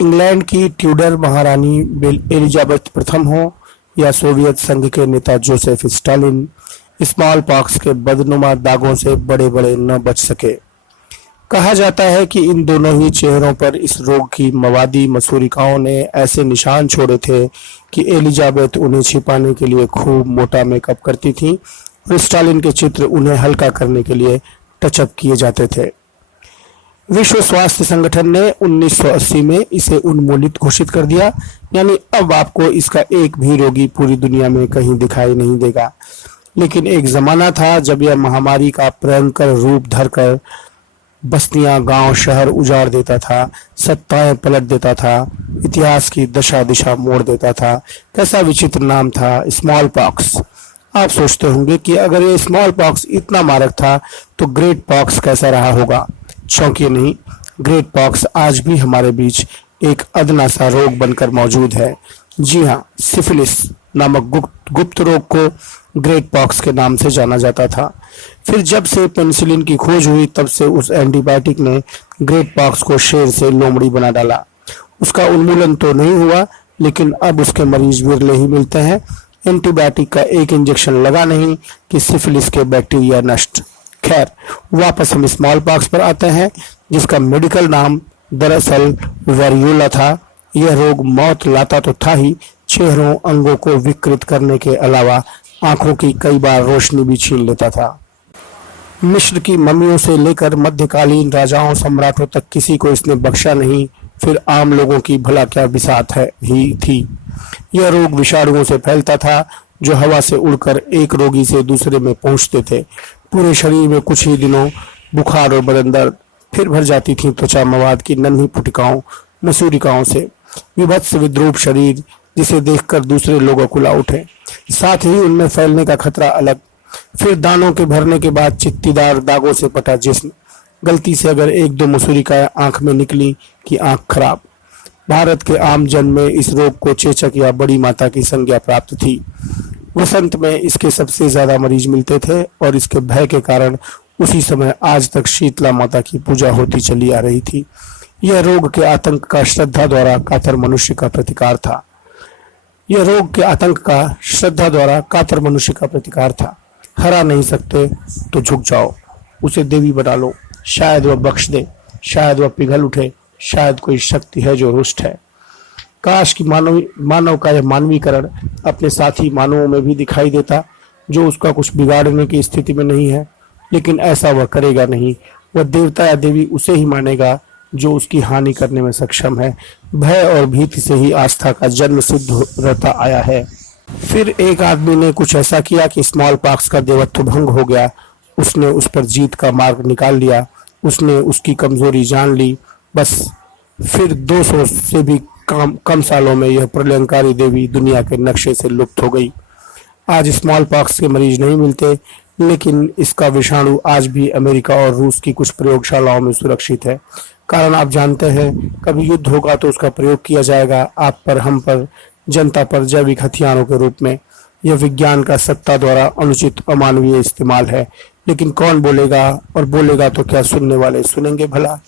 England की Tudor महारानी Elizabeth प्रथम हो या सोवियत संघ के नेता जोसेफ स्टालिन, स्मॉल पॉक्स के बदनुमा दागों से बड़े बड़े न बच सके। कहा जाता है कि इन दोनों ही चेहरों पर इस रोग की मवादी मसूरिकाओं ने ऐसे निशान छोड़े थे कि एलिजाबेथ उन्हें छिपाने के लिए खूब मोटा मेकअप करती थीं और स्टालिन के चित्र उन्हें हल्का करने के लिए टचअप किए जाते थे। विश्व स्वास्थ्य संगठन ने 1980 में इसे उन्मूलित घोषित कर दिया, यानी अब आपको इसका एक भी रोगी पूरी दुनिया में कहीं दिखाई नहीं देगा। लेकिन एक जमाना था जब यह महामारी का भयंकर रूप धरकर बस्तियां, गांव, शहर उजाड़ देता था, सत्ताएं पलट देता था, इतिहास की दशा दिशा मोड़ देता था। कैसा विचित्र नाम था, स्मॉल पॉक्स। आप सोचते होंगे कि अगर ये स्मॉल पॉक्स इतना मारक था तो ग्रेट पॉक्स कैसा रहा होगा। चौंकिए नहीं, ग्रेट पॉक्स आज भी हमारे बीच एक अदना सा रोग बनकर मौजूद है। जी हाँ, सिफिलिस नामक गुप्त रोग को ग्रेट पॉक्स के नाम से जाना जाता था। फिर जब से पेनिसिलिन की खोज हुई तब से उस एंटीबायोटिक ने ग्रेट पॉक्स को शेर से लोमड़ी बना डाला। उसका उन्मूलन तो नहीं हुआ, लेकिन अब उसके मरीज विरले ही मिलते हैं। एंटीबायोटिक का एक इंजेक्शन लगा नहीं कि सिफिलिस के बैक्टीरिया नष्ट। खैर, वापस हम स्मॉल पॉक्स पर आते हैं, जिसका मेडिकल नाम दरअसल वेरियोला था। यह रोग मौत लाता तो था ही, चेहरों अंगों को विकृत करने के अलावा आंखों की कई बार रोशनी भी छीन लेता था। मिस्र की मम्मियों से लेकर मध्यकालीन राजाओं सम्राटों तक किसी को इसने बख्शा नहीं। फिर आम लोगों की भला क्या बिसात है ही थी। यह रोग विषाणुओं से फैलता था जो हवा से उड़कर एक रोगी से दूसरे में पहुंचते थे। पूरे शरीर में कुछ ही दिनों बुखार और बदन दर्द, फिर भर जाती थी त्वचा मवाद की नन्ही पुटिकाओं, मसूरिकाओं से। विभत्स विद्रूप शरीर जिसे देखकर दूसरे लोग अकुला उठे, साथ ही उनमें फैलने का खतरा अलग। फिर दानों के भरने के बाद चित्तीदार दागों से पटा जिस्म। गलती से अगर एक दो मसूरिकाएं आंख में निकली कि आंख खराब। भारत के आम जन में इस रोग को चेचक या बड़ी माता की संज्ञा प्राप्त थी। वसंत में इसके सबसे ज्यादा मरीज मिलते थे और इसके भय के कारण उसी समय आज तक शीतला माता की पूजा होती चली आ रही थी। यह रोग के आतंक का श्रद्धा द्वारा कातर मनुष्य का प्रतिकार था। यह रोग के आतंक का श्रद्धा द्वारा कातर मनुष्य का प्रतिकार था। हरा नहीं सकते तो झुक जाओ, उसे देवी बना लो, शायद वह बख्श दे, शायद वह पिघल उठे, शायद कोई शक्ति है जो रुष्ट है। काश कि मानव का यह मानवीकरण अपने साथी मानवों में भी दिखाई देता जो उसका कुछ बिगाड़ने की स्थिति में नहीं है। लेकिन ऐसा वह करेगा नहीं। वह देवता या देवी उसे ही मानेगा जो उसकी हानि करने में सक्षम है। भय और भीति से ही आस्था का जन्म सिद्ध रहता आया है। फिर एक आदमी ने कुछ ऐसा किया कि स्मॉल पॉक्स का देवत्व भंग हो गया। उसने उस पर जीत का मार्ग निकाल लिया। उसने उसकी कमजोरी जान ली। बस फिर 200 से भी कम सालों में यह प्रलयंकारी देवी दुनिया के नक्शे से लुप्त हो गई। आज स्मॉल पॉक्स के मरीज नहीं मिलते, लेकिन इसका विषाणु आज भी अमेरिका और रूस की कुछ प्रयोगशालाओं में सुरक्षित है। कारण आप जानते हैं, कभी युद्ध होगा तो उसका प्रयोग किया जाएगा आप पर, हम पर, जनता पर जैविक हथियारों के रूप में। यह विज्ञान का सत्ता द्वारा अनुचित अमानवीय इस्तेमाल है। लेकिन कौन बोलेगा, और बोलेगा तो क्या सुनने वाले सुनेंगे भला।